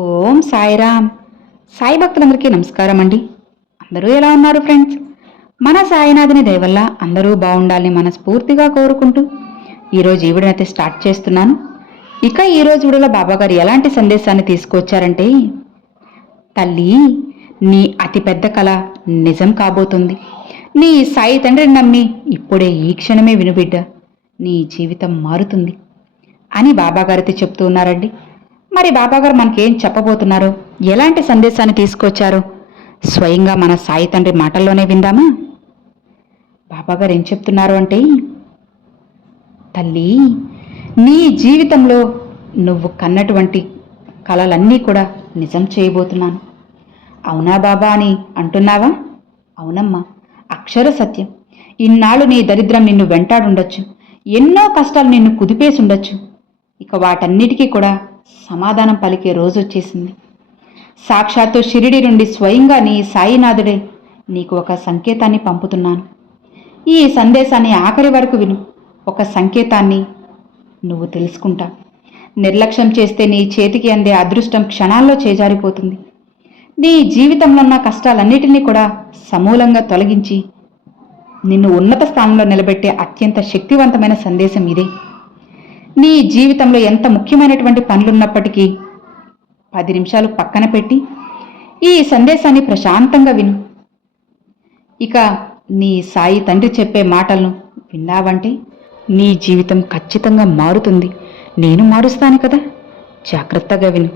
ఓం సాయిరామ్. సాయి భక్తులందరికీ నమస్కారం అండి. అందరూ ఎలా ఉన్నారు ఫ్రెండ్స్? మన సాయినాథుని దయ వల్ల అందరూ బాగుండాలని మనస్ఫూర్తిగా కోరుకుంటూ ఈరోజు ఈ వీడియోనైతే స్టార్ట్ చేస్తున్నాను. ఇక ఈరోజు వీడియోలో బాబాగారు ఎలాంటి సందేశాన్ని తీసుకొచ్చారంటే, తల్లి, నీ అతిపెద్ద కళ నిజం కాబోతుంది. నీ సాయి తండ్రిని నమ్మి ఇప్పుడే ఈ క్షణమే వినుబిడ్డ, నీ జీవితం మారుతుంది అని బాబాగారైతే చెప్తూ ఉన్నారండి. మరి బాబాగారు మనకేం చెప్పబోతున్నారో, ఎలాంటి సందేశాన్ని తీసుకొచ్చారో స్వయంగా మన సాయి తండ్రి మాటల్లోనే విందామా? బాబాగారు ఏం చెప్తున్నారు అంటే, తల్లి, నీ జీవితంలో నువ్వు కన్నటువంటి కలలన్నీ కూడా నిజం చేయబోతున్నాను. అవునా బాబా అని అంటున్నావా? అవునమ్మా, అక్షర సత్యం. ఇన్నాళ్ళు నీ దరిద్రం నిన్ను వెంటాడుండొచ్చు, ఎన్నో కష్టాలు నిన్ను కుదిపేసి ఉండొచ్చు. ఇక వాటన్నిటికీ కూడా సమాధానం పలికే రోజు వచ్చేసింది. సాక్షాత్తు షిరిడి నుండి స్వయంగా నీ సాయినాథుడే నీకు ఒక సంకేతాన్ని పంపుతున్నాను. ఈ సందేశాన్ని ఆఖరి వరకు విను. ఒక సంకేతాన్ని నువ్వు తెలుసుకుంటా. నిర్లక్ష్యం చేస్తే నీ చేతికి అందే అదృష్టం క్షణాల్లో చేజారిపోతుంది. నీ జీవితంలో ఉన్న కష్టాలన్నిటినీ కూడా సమూలంగా తొలగించి నిన్ను ఉన్నత స్థానంలో నిలబెట్టే అత్యంత శక్తివంతమైన సందేశం ఇదే. నీ జీవితంలో ఎంత ముఖ్యమైనటువంటి పనులున్నప్పటికీ 10 నిమిషాలు పక్కన పెట్టి ఈ సందేశాన్ని ప్రశాంతంగా విను. ఇక నీ సాయి తండ్రి చెప్పే మాటలను విన్నావంటే నీ జీవితం ఖచ్చితంగా మారుతుంది. నేను మారుస్తాను కదా, జాగ్రత్తగా విను.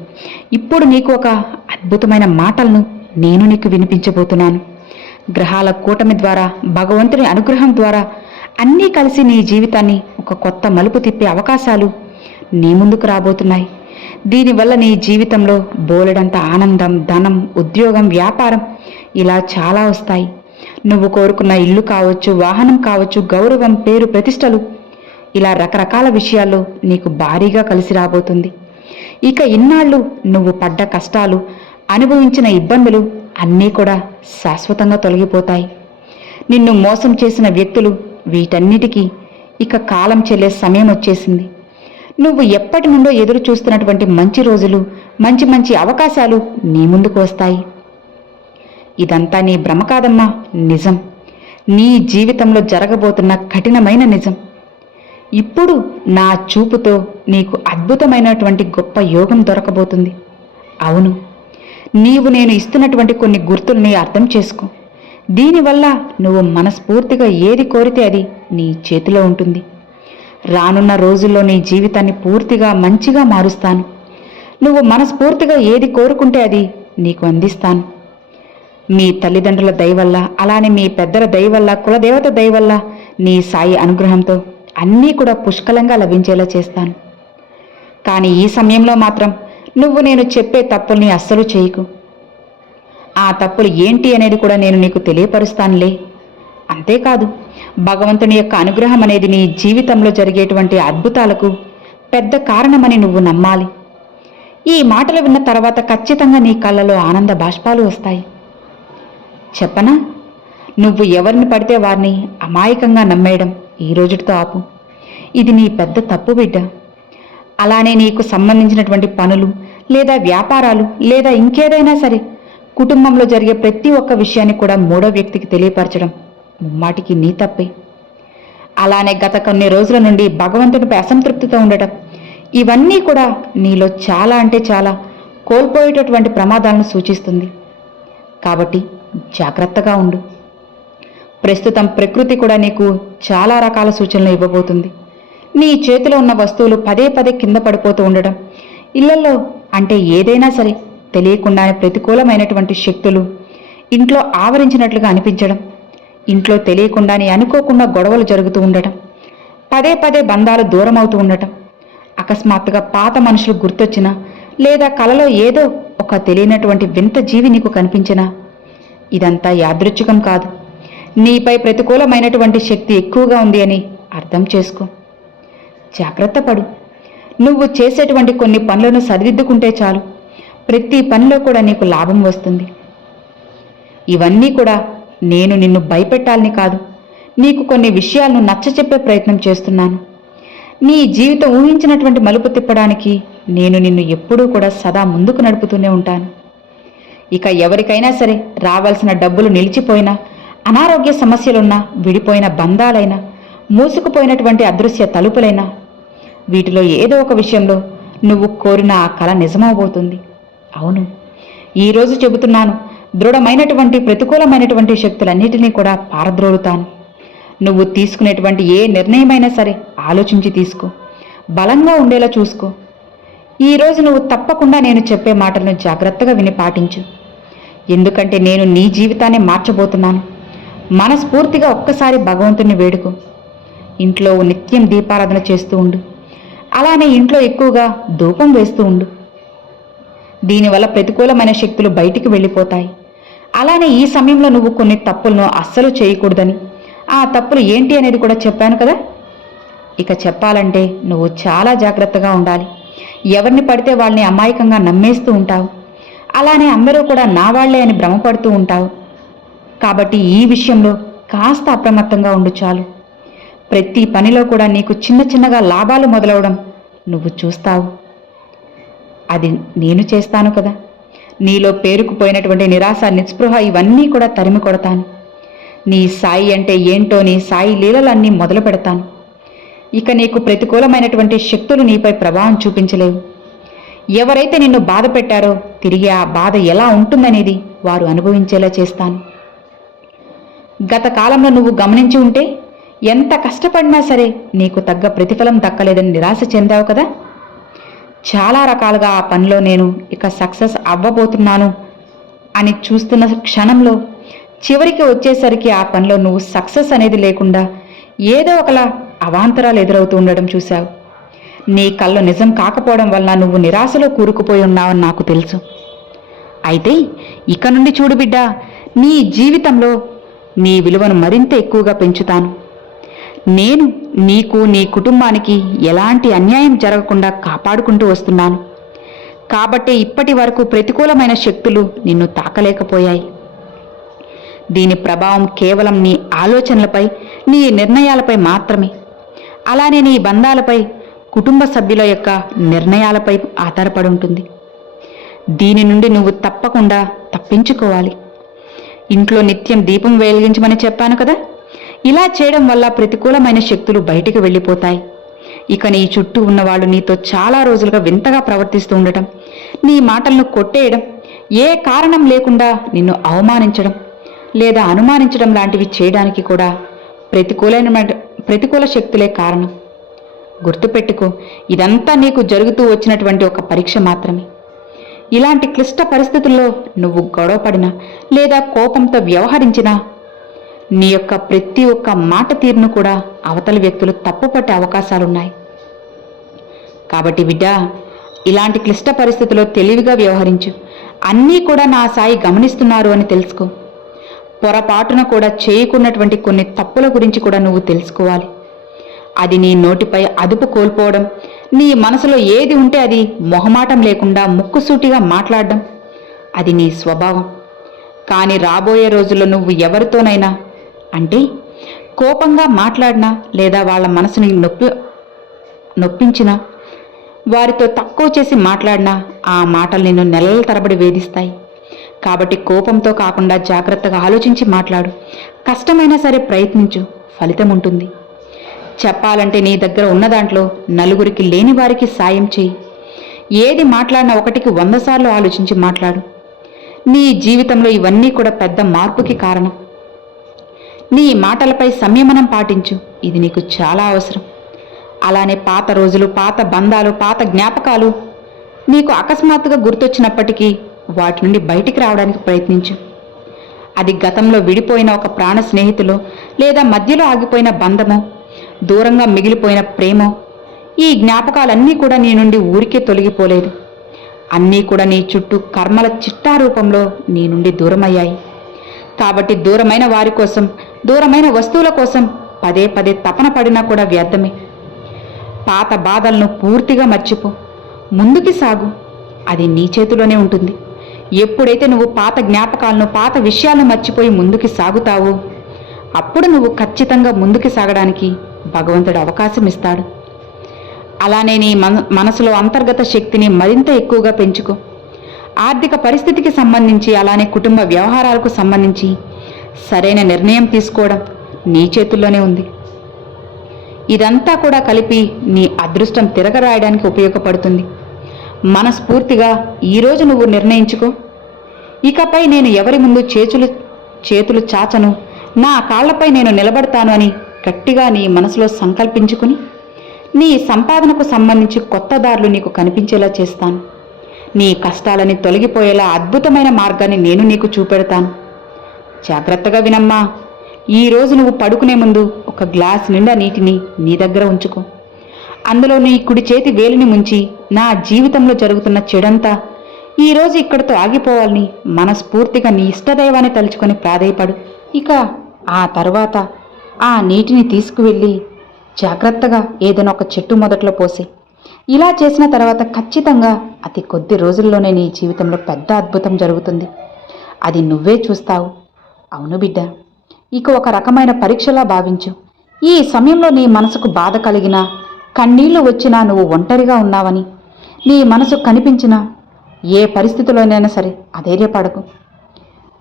ఇప్పుడు నీకు ఒక అద్భుతమైన మాటలను నేను నీకు వినిపించబోతున్నాను. గ్రహాల కూటమి ద్వారా, భగవంతుని అనుగ్రహం ద్వారా అన్నీ కలిసి నీ జీవితాన్ని ఒక కొత్త మలుపు తిప్పే అవకాశాలు నీ ముందుకు రాబోతున్నాయి. దీనివల్ల నీ జీవితంలో బోలెడంత ఆనందం, ధనం, ఉద్యోగం, వ్యాపారం ఇలా చాలా వస్తాయి. నువ్వు కోరుకున్న ఇల్లు కావచ్చు, వాహనం కావచ్చు, గౌరవం, పేరు, ప్రతిష్టలు, ఇలా రకరకాల విషయాల్లో నీకు భారీగా కలిసి రాబోతుంది. ఇక ఇన్నాళ్ళు నువ్వు పడ్డ కష్టాలు, అనుభవించిన ఇబ్బందులు అన్నీ కూడా శాశ్వతంగా తొలగిపోతాయి. నిన్ను మోసం చేసిన వ్యక్తులు, వీటన్నిటికీ ఇక కాలం చెల్లే సమయం వచ్చేసింది. నువ్వు ఎప్పటి నుండో ఎదురు చూస్తున్నటువంటి మంచి రోజులు, మంచి మంచి అవకాశాలు నీ ముందుకు వస్తాయి. ఇదంతా నీ భ్రమ కాదమ్మా, నిజం. నీ జీవితంలో జరగబోతున్న కఠినమైన నిజం. ఇప్పుడు నా చూపుతో నీకు అద్భుతమైనటువంటి గొప్ప యోగం దొరకబోతుంది. అవును, నీవు నేను ఇస్తున్నటువంటి కొన్ని గుర్తుల్ని అర్థం చేసుకో. దీనివల్ల నువ్వు మనస్ఫూర్తిగా ఏది కోరితే అది నీ చేతిలో ఉంటుంది. రానున్న రోజుల్లో నీ జీవితాన్ని పూర్తిగా మంచిగా మారుస్తాను. నువ్వు మనస్ఫూర్తిగా ఏది కోరుకుంటే అది నీకు అందిస్తాను. మీ తల్లిదండ్రుల దయ వల్ల, అలానే మీ పెద్దల దయ వల్ల, కులదేవత దయ వల్ల, నీ సాయి అనుగ్రహంతో అన్నీ కూడా పుష్కలంగా లభించేలా చేస్తాను. కానీ ఈ సమయంలో మాత్రం నువ్వు నేను చెప్పే తప్పుల్ని అస్సలు చేయకు. ఆ తప్పులు ఏంటి అనేది కూడా నేను నీకు తెలియపరుస్తానులే. అంతేకాదు, భగవంతుని యొక్క అనుగ్రహం అనేది నీ జీవితంలో జరిగేటువంటి అద్భుతాలకు పెద్ద కారణమని నువ్వు నమ్మాలి. ఈ మాటలు విన్న తర్వాత ఖచ్చితంగా నీ కళ్ళలో ఆనంద బాష్పాలు వస్తాయి. చెప్పనా? నువ్వు ఎవరిని పడితే వారిని అమాయకంగా నమ్మేయడం ఈ రోజుతో ఆపు. ఇది నీ పెద్ద తప్పు బిడ్డ. అలానే నీకు సంబంధించినటువంటి పనులు లేదా వ్యాపారాలు లేదా ఇంకేదైనా సరే, కుటుంబంలో జరిగే ప్రతి ఒక్క విషయాన్ని కూడా మూడో వ్యక్తికి తెలియపరచడం ముమ్మాటికి నీ తప్పే. అలానే గత కొన్ని రోజుల నుండి భగవంతుడిపై అసంతృప్తితో ఉండటం, ఇవన్నీ కూడా నీలో చాలా అంటే చాలా కోల్పోయేటటువంటి ప్రమాదాలను సూచిస్తుంది. కాబట్టి జాగ్రత్తగా ఉండు. ప్రస్తుతం ప్రకృతి కూడా నీకు చాలా రకాల సూచనలు ఇవ్వబోతుంది. నీ చేతిలో ఉన్న వస్తువులు పదే పదే కింద పడిపోతూ ఉండడం, ఇళ్లలో అంటే ఏదైనా సరే తెలియకుండానే ప్రతికూలమైనటువంటి శక్తులు ఇంట్లో ఆవరించినట్లుగా అనిపించడం, ఇంట్లో తెలియకుండానే అనుకోకుండా గొడవలు జరుగుతూ ఉండటం, పదే పదే బంధాలు దూరం అవుతూ ఉండటం, అకస్మాత్తుగా పాత మనుషులు గుర్తొచ్చినా లేదా కలలో ఏదో ఒక తెలియనటువంటి వింత జీవి నీకు కనిపించినా ఇదంతా యాదృచ్ఛికం కాదు. నీపై ప్రతికూలమైనటువంటి శక్తి ఎక్కువగా ఉంది అని అర్థం చేసుకో. జాగ్రత్త పడు. నువ్వు చేసేటువంటి కొన్ని పనులను సరిదిద్దుకుంటే చాలు, ప్రతి పనిలో కూడా నీకు లాభం వస్తుంది. ఇవన్నీ కూడా నేను నిన్ను భయపెట్టాలని కాదు, నీకు కొన్ని విషయాలను నచ్చచెప్పే ప్రయత్నం చేస్తున్నాను. నీ జీవితం ఊహించినటువంటి మలుపు తిప్పడానికి నేను నిన్ను ఎప్పుడూ కూడా సదా ముందుకు నడుపుతూనే ఉంటాను. ఇక ఎవరికైనా సరే రావాల్సిన డబ్బులు నిలిచిపోయినా, అనారోగ్య సమస్యలున్నా, విడిపోయిన బంధాలైనా, మూసుకుపోయినటువంటి అదృశ్య తలుపులైనా, వీటిలో ఏదో ఒక విషయంలో నువ్వు కోరిన ఆ కల నిజమవబోతుంది. అవును, ఈరోజు చెబుతున్నాను, దృఢమైనటువంటి ప్రతికూలమైనటువంటి శక్తులన్నిటినీ కూడా పారద్రోలుతాను. నువ్వు తీసుకునేటువంటి ఏ నిర్ణయమైనా సరే ఆలోచించి తీసుకో, బలంగా ఉండేలా చూసుకో. ఈరోజు నువ్వు తప్పకుండా నేను చెప్పే మాటలను జాగ్రత్తగా విని పాటించు. ఎందుకంటే నేను నీ జీవితాన్ని మార్చబోతున్నాను. మనస్ఫూర్తిగా ఒక్కసారి భగవంతుని వేడుకో. ఇంట్లో నిత్యం దీపారాధన చేస్తూ ఉండు. అలానే ఇంట్లో ఎక్కువగా ధూపం వేస్తూ ఉండు. దీనివల్ల ప్రతికూలమైన శక్తులు బయటికి వెళ్ళిపోతాయి. అలానే ఈ సమయంలో నువ్వు కొన్ని తప్పులను అస్సలు చేయకూడదని, ఆ తప్పులు ఏంటి అనేది కూడా చెప్పాను కదా. ఇక చెప్పాలంటే నువ్వు చాలా జాగ్రత్తగా ఉండాలి. ఎవరిని పడితే వాళ్ళని అమాయకంగా నమ్మేస్తూ ఉంటావు. అలానే అందరూ కూడా నా వాళ్లే అని భ్రమపడుతూ ఉంటావు. కాబట్టి ఈ విషయంలో కాస్త అప్రమత్తంగా ఉండు చాలు. ప్రతి పనిలో కూడా నీకు చిన్న చిన్నగా లాభాలు మొదలవడం నువ్వు చూస్తావు. అది నేను చేస్తాను కదా. నీలో పేరుకుపోయినటువంటి నిరాశ, నిస్పృహ ఇవన్నీ కూడా తరిమి కొడతాను. నీ సాయి అంటే ఏంటో, నీ సాయి లీలలన్నీ మొదలు పెడతాను. ఇక నీకు ప్రతికూలమైనటువంటి శక్తులు నీపై ప్రభావం చూపించలేవు. ఎవరైతే నిన్ను బాధ పెట్టారో తిరిగి ఆ బాధ ఎలా ఉంటుందనేది వారు అనుభవించేలా చేస్తాను. గత కాలంలో నువ్వు గమనించి ఉంటే ఎంత కష్టపడినా సరే నీకు తగ్గ ప్రతిఫలం దక్కలేదని నిరాశ చెందావు కదా. చాలా రకాలుగా ఆ పనిలో నేను ఇక సక్సెస్ అవ్వబోతున్నాను అని చూస్తున్న క్షణంలో చివరికి వచ్చేసరికి ఆ పనిలో నువ్వు సక్సెస్ అనేది లేకుండా ఏదో ఒకలా అవాంతరాలు ఎదురవుతూ ఉండడం చూశావు. నీ కళ్ళు నిజం కాకపోవడం వలన నువ్వు నిరాశలో కూరుకుపోయి ఉన్నావని నాకు తెలుసు. అయితే ఇక నుండి చూడు బిడ్డ, నీ జీవితంలో నీ విలువను మరింత ఎక్కువగా పెంచుతాను. నేను నీకు, నీ కుటుంబానికి ఎలాంటి అన్యాయం జరగకుండా కాపాడుకుంటూ వస్తున్నాను. కాబట్టి ఇప్పటి వరకు ప్రతికూలమైన శక్తులు నిన్ను తాకలేకపోయాయి. దీని ప్రభావం కేవలం నీ ఆలోచనలపై, నీ నిర్ణయాలపై మాత్రమే. అలానే నీ బంధాలపై, కుటుంబ సభ్యుల యొక్క నిర్ణయాలపై ఆధారపడి ఉంటుంది. దీని నుండి నువ్వు తప్పకుండా తప్పించుకోవాలి. ఇంట్లో నిత్యం దీపం వెలిగించమని చెప్పాను కదా. ఇలా చేయడం వల్ల ప్రతికూలమైన శక్తులు బయటికి వెళ్ళిపోతాయి. ఇక నీ చుట్టూ ఉన్నవాళ్ళు నీతో చాలా రోజులుగా వింతగా ప్రవర్తిస్తూ ఉండటం, నీ మాటలను కొట్టేయడం, ఏ కారణం లేకుండా నిన్ను అవమానించడం లేదా అనుమానించడం లాంటివి చేయడానికి కూడా ప్రతికూల శక్తులే కారణం. గుర్తుపెట్టుకో, ఇదంతా నీకు జరుగుతూ వచ్చినటువంటి ఒక పరీక్ష మాత్రమే. ఇలాంటి క్లిష్ట పరిస్థితుల్లో నువ్వు గొడవపడినా లేదా కోపంతో వ్యవహరించినా నీ యొక్క ప్రతి ఒక్క మాట తీరును కూడా అవతలి వ్యక్తులు తప్పుపట్టే అవకాశాలున్నాయి. కాబట్టి బిడ్డ, ఇలాంటి క్లిష్ట పరిస్థితుల్లో తెలివిగా వ్యవహరించు. అన్నీ కూడా నా సాయి గమనిస్తున్నారు అని తెలుసుకో. పొరపాటున కూడా చేయకున్నటువంటి కొన్ని తప్పుల గురించి కూడా నువ్వు తెలుసుకోవాలి. అది నీ నోటిపై అదుపు కోల్పోవడం, నీ మనసులో ఏది ఉంటే అది మొహమాటం లేకుండా ముక్కుసూటిగా మాట్లాడడం, అది నీ స్వభావం. కానీ రాబోయే రోజుల్లో నువ్వు ఎవరితోనైనా, అంటే కోపంగా మాట్లాడినా లేదా వాళ్ళ మనసుని నొప్పించినా, వారితో తక్కువ చేసి మాట్లాడినా ఆ మాటలు నిన్ను నెలల తరబడి వేధిస్తాయి. కాబట్టి కోపంతో కాకుండా జాగ్రత్తగా ఆలోచించి మాట్లాడు. కష్టమైనా సరే ప్రయత్నించు, ఫలితం ఉంటుంది. చెప్పాలంటే నీ దగ్గర ఉన్న దాంట్లో నలుగురికి లేని వారికి సాయం చేయి. ఏది మాట్లాడినా 1కి 100 సార్లు ఆలోచించి మాట్లాడు. నీ జీవితంలో ఇవన్నీ కూడా పెద్ద మార్పుకి కారణం. నీ మాటలపై సంయమనం పాటించు, ఇది నీకు చాలా అవసరం. అలానే పాత రోజులు, పాత బంధాలు, పాత జ్ఞాపకాలు నీకు అకస్మాత్తుగా గుర్తొచ్చినప్పటికీ వాటి నుండి బయటికి రావడానికి ప్రయత్నించు. అది గతంలో విడిపోయిన ఒక ప్రాణ స్నేహితులో లేదా మధ్యలో ఆగిపోయిన బంధమో, దూరంగా మిగిలిపోయిన ప్రేమో, ఈ జ్ఞాపకాలన్నీ కూడా నీ నుండి ఊరికే తొలగిపోలేదు. అన్నీ కూడా నీ చుట్టూ కర్మల చిట్టా రూపంలో నీ నుండి దూరమయ్యాయి. కాబట్టి దూరమైన వారి కోసం, దూరమైన వస్తువుల కోసం పదే పదే తపన పడినా కూడా వ్యర్థమే. పాత బాధలను పూర్తిగా మర్చిపో, ముందుకి సాగు. అది నీ చేతిలోనే ఉంటుంది. ఎప్పుడైతే నువ్వు పాత జ్ఞాపకాలను, పాత విషయాలను మర్చిపోయి ముందుకి సాగుతావో అప్పుడు నువ్వు ఖచ్చితంగా ముందుకు సాగడానికి భగవంతుడు అవకాశం ఇస్తాడు. అలానే నీ మనసులో అంతర్గత శక్తిని మరింత ఎక్కువగా పెంచుకో. ఆర్థిక పరిస్థితికి సంబంధించి, అలానే కుటుంబ వ్యవహారాలకు సంబంధించి సరైన నిర్ణయం తీసుకోవడం నీ చేతుల్లోనే ఉంది. ఇదంతా కూడా కలిపి నీ అదృష్టం తిరగరాయడానికి ఉపయోగపడుతుంది. మనస్ఫూర్తిగా ఈరోజు నువ్వు నిర్ణయించుకో. ఇకపై నేను ఎవరి ముందు చేతులు చాచను, నా కాళ్లపై నేను నిలబడతాను అని గట్టిగా నీ మనసులో సంకల్పించుకుని, నీ సంపాదనకు సంబంధించి కొత్త దారులు నీకు కనిపించేలా చేస్తాను. నీ కష్టాలని తొలగిపోయేలా అద్భుతమైన మార్గాన్ని నేను నీకు చూపెడతాను. జాగ్రత్తగా వినమ్మా. ఈరోజు నువ్వు పడుకునే ముందు ఒక గ్లాస్ నిండా నీటిని నీ దగ్గర ఉంచుకో. అందులో నీ కుడి చేతి వేలిని ముంచి, నా జీవితంలో జరుగుతున్న చెడంతా ఈరోజు ఇక్కడితో ఆగిపోవాలని మనస్ఫూర్తిగా నీ ఇష్టదైవాన్ని తలుచుకొని ప్రాధేయపడు. ఇక ఆ తర్వాత ఆ నీటిని తీసుకువెళ్ళి జాగ్రత్తగా ఏదైనా ఒక చెట్టు మొదట్లో పోసి, ఇలా చేసిన తర్వాత ఖచ్చితంగా అతి కొద్ది రోజుల్లోనే నీ జీవితంలో పెద్ద అద్భుతం జరుగుతుంది. అది నువ్వే చూస్తావు. అవును బిడ్డ, ఇక ఒక రకమైన పరీక్షలా భావించు. ఈ సమయంలో నీ మనసుకు బాధ కలిగినా, కన్నీళ్లు వచ్చినా, నువ్వు ఒంటరిగా ఉన్నావని నీ మనసు కనిపించినా, ఏ పరిస్థితిలోనైనా సరే అధైర్యపడకు.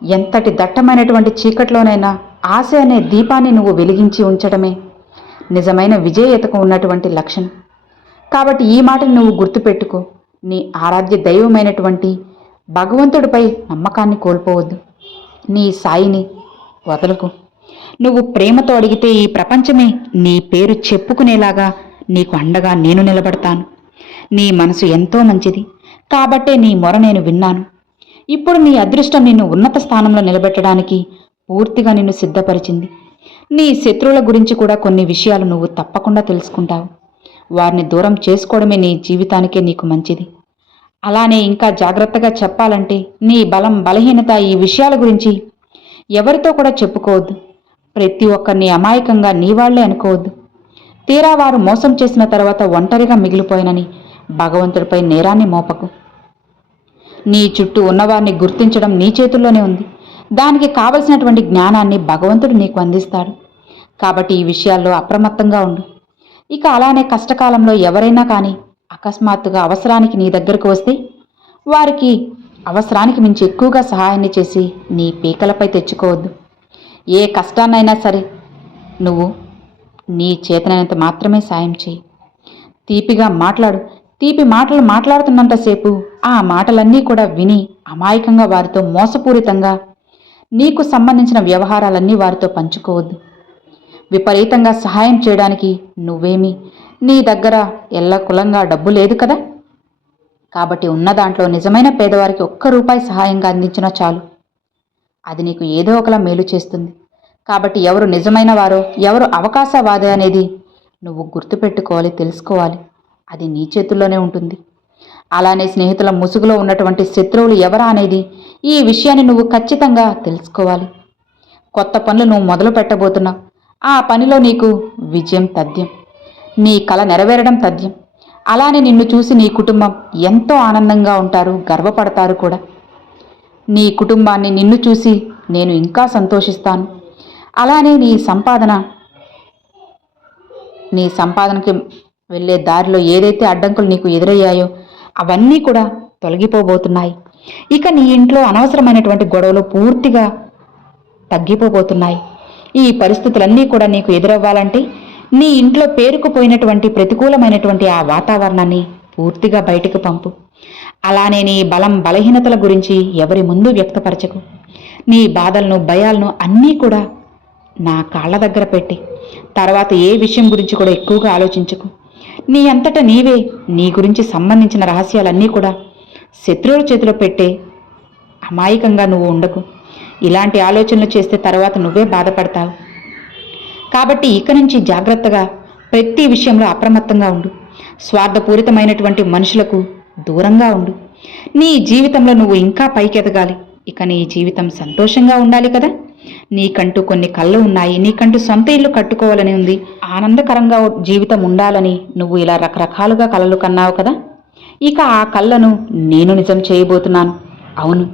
ఎంతటి దట్టమైనటువంటి చీకట్లోనైనా ఆశ అనే దీపాన్ని నువ్వు వెలిగించి ఉంచడమే నిజమైన విజేయతకు ఉన్నటువంటి లక్షణం. కాబట్టి ఈ మాటను నువ్వు గుర్తుపెట్టుకో. నీ ఆరాధ్య దైవమైనటువంటి భగవంతుడిపై నమ్మకాన్ని కోల్పోవద్దు. నీ సాయిని వదలకు. నువ్వు ప్రేమతో అడిగితే ఈ ప్రపంచమే నీ పేరు చెప్పుకునేలాగా నీకు అండగా నేను నిలబడతాను. నీ మనసు ఎంతో మంచిది కాబట్టే నీ మొర నేను విన్నాను. ఇప్పుడు నీ అదృష్టం నిన్ను ఉన్నత స్థానంలో నిలబెట్టడానికి పూర్తిగా నిన్ను సిద్ధపరిచింది. నీ శత్రువుల గురించి కూడా కొన్ని విషయాలు నువ్వు తప్పకుండా తెలుసుకుంటావు. వారిని దూరం చేసుకోవడమే నీ జీవితానికే నీకు మంచిది. అలానే ఇంకా జాగ్రత్తగా చెప్పాలంటే, నీ బలం బలహీనత ఈ విషయాల గురించి ఎవరితో కూడా చెప్పుకోవద్దు. ప్రతి ఒక్కరిని అమాయకంగా నీ వాళ్లే అనుకోవద్దు. తీరా వారు మోసం చేసిన తర్వాత ఒంటరిగా మిగిలిపోయినని భగవంతుడిపై నేరాన్ని మోపకు. నీ చుట్టూ ఉన్నవారిని గుర్తించడం నీ చేతుల్లోనే ఉంది. దానికి కావలసినటువంటి జ్ఞానాన్ని భగవంతుడు నీకు అందిస్తాడు. కాబట్టి ఈ విషయాల్లో అప్రమత్తంగా ఉండు. ఇక అలానే కష్టకాలంలో ఎవరైనా కానీ అకస్మాత్తుగా అవసరానికి నీ దగ్గరకు వస్తే వారికి అవసరానికి మించి ఎక్కువగా సహాయాన్ని చేసి నీ పీకలపై తెచ్చుకోవద్దు. ఏ కష్టాన్నైనా సరే నువ్వు నీ చేతనైనంత మాత్రమే సాయం చేయి. తీపిగా మాట్లాడు. తీపి మాటలు మాట్లాడుతున్నంతసేపు ఆ మాటలన్నీ కూడా విని అమాయకంగా వారితో మోసపూరితంగా నీకు సంబంధించిన వ్యవహారాలన్నీ వారితో పంచుకోవద్దు. విపరీతంగా సహాయం చేయడానికి నువ్వేమీ నీ దగ్గర ఎల్లకులంగా డబ్బు లేదు కదా. కాబట్టి ఉన్న దాంట్లో నిజమైన పేదవారికి ₹1 సహాయంగా అందించినా చాలు. అది నీకు ఏదో ఒకలా మేలు చేస్తుంది. కాబట్టి ఎవరు నిజమైన వారో, ఎవరు అవకాశవాదే అనేది నువ్వు గుర్తుపెట్టుకోవాలి, తెలుసుకోవాలి. అది నీ చేతుల్లోనే ఉంటుంది. అలానే స్నేహితుల ముసుగులో ఉన్నటువంటి శత్రువులు ఎవరా అనేది ఈ విషయాన్ని నువ్వు ఖచ్చితంగా తెలుసుకోవాలి. కొత్త పనులు నువ్వు మొదలు పెట్టబోతున్నావు. ఆ పనిలో నీకు విజయం తథ్యం. నీ కల నెరవేరడం తథ్యం. అలానే నిన్ను చూసి నీ కుటుంబం ఎంతో ఆనందంగా ఉంటారు, గర్వపడతారు కూడా. నీ కుటుంబాన్ని నిన్ను చూసి నేను ఇంకా సంతోషిస్తాను. అలానే నీ సంపాదనకి వెళ్ళే దారిలో ఏదైతే అడ్డంకులు నీకు ఎదురయ్యాయో అవన్నీ కూడా తొలగిపోబోతున్నాయి. ఇక నీ ఇంట్లో అనవసరమైనటువంటి గొడవలు పూర్తిగా తగ్గిపోబోతున్నాయి. ఈ పరిస్థితులన్నీ కూడా నీకు ఎదురవ్వాలంటే నీ ఇంట్లో పేరుకుపోయినటువంటి ప్రతికూలమైనటువంటి ఆ వాతావరణాన్ని పూర్తిగా బయటకు పంపు. అలానే నీ బలం బలహీనతల గురించి ఎవరి ముందు వ్యక్తపరచకు. నీ బాధలను భయాలను అన్నీ కూడా నా కాళ్ళ దగ్గర పెట్టి తర్వాత ఏ విషయం గురించి కూడా ఎక్కువగా ఆలోచించకు. నీ అంతటా నీవే నీ గురించి సంబంధించిన రహస్యాలన్నీ కూడా శత్రువుల చేతిలో పెట్టే అమాయకంగా నువ్వు ఉండకు. ఇలాంటి ఆలోచనలు చేస్తే తర్వాత నువ్వే బాధపడతావు. కాబట్టి ఇక నుంచి జాగ్రత్తగా ప్రతి విషయంలో అప్రమత్తంగా ఉండు. స్వార్థపూరితమైనటువంటి మనుషులకు దూరంగా ఉండు. నీ జీవితంలో నువ్వు ఇంకా పైకెదగాలి. ఇక నీ జీవితం సంతోషంగా ఉండాలి కదా. నీకంటూ కొన్ని కళ్ళు ఉన్నాయి. నీకంటూ సొంత ఇల్లు కట్టుకోవాలని ఉంది. ఆనందకరంగా జీవితం ఉండాలని నువ్వు ఇలా రకరకాలుగా కలలు కన్నావు కదా. ఇక ఆ కళ్ళను నేను నిజం చేయబోతున్నాను. అవును,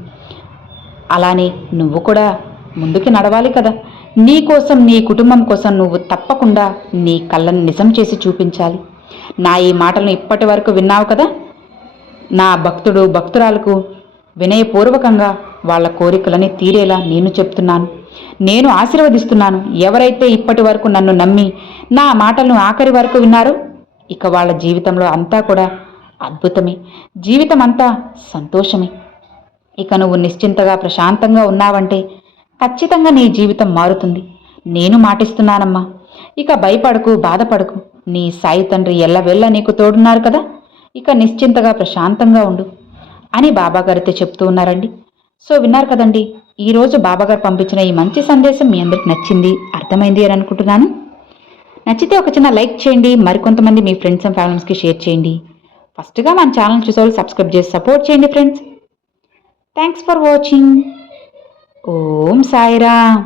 అలానే నువ్వు కూడా ముందుకి నడవాలి కదా. నీ కోసం, నీ కుటుంబం కోసం నువ్వు తప్పకుండా నీ కళ్ళను నిజం చేసి చూపించాలి. నా ఈ మాటలను ఇప్పటి వరకు విన్నావు కదా. నా భక్తుడు భక్తురాలకు వినయపూర్వకంగా వాళ్ళ కోరికలని తీరేలా నేను చెప్తున్నాను, నేను ఆశీర్వదిస్తున్నాను. ఎవరైతే ఇప్పటి వరకు నన్ను నమ్మి నా మాటలను ఆఖరి వరకు విన్నారో ఇక వాళ్ళ జీవితంలో అంతా కూడా అద్భుతమే, జీవితం అంతా సంతోషమే. ఇక నువ్వు నిశ్చింతగా ప్రశాంతంగా ఉన్నావంటే ఖచ్చితంగా నీ జీవితం మారుతుంది. నేను మాటిస్తున్నానమ్మా. ఇక భయపడకు, బాధపడకు. నీ సాయి తండ్రి ఎల్లవెల్ల నీకు తోడున్నారు కదా. ఇక నిశ్చింతగా ప్రశాంతంగా ఉండు అని బాబాగారైతే చెప్తూ ఉన్నారండి. సో విన్నారు కదండి, ఈరోజు బాబాగారు పంపించిన ఈ మంచి సందేశం మీ అందరికి నచ్చింది, అర్థమైంది అని అనుకుంటున్నాను. నచ్చితే ఒక చిన్న లైక్ చేయండి, మరికొంతమంది మీ ఫ్రెండ్స్ అండ్ ఫ్యామిలీస్కి షేర్ చేయండి. ఫస్ట్గా మన ఛానల్ చూసేవాళ్ళు సబ్స్క్రైబ్ చేసి సపోర్ట్ చేయండి friends. Thanks for watching. Om Sairam.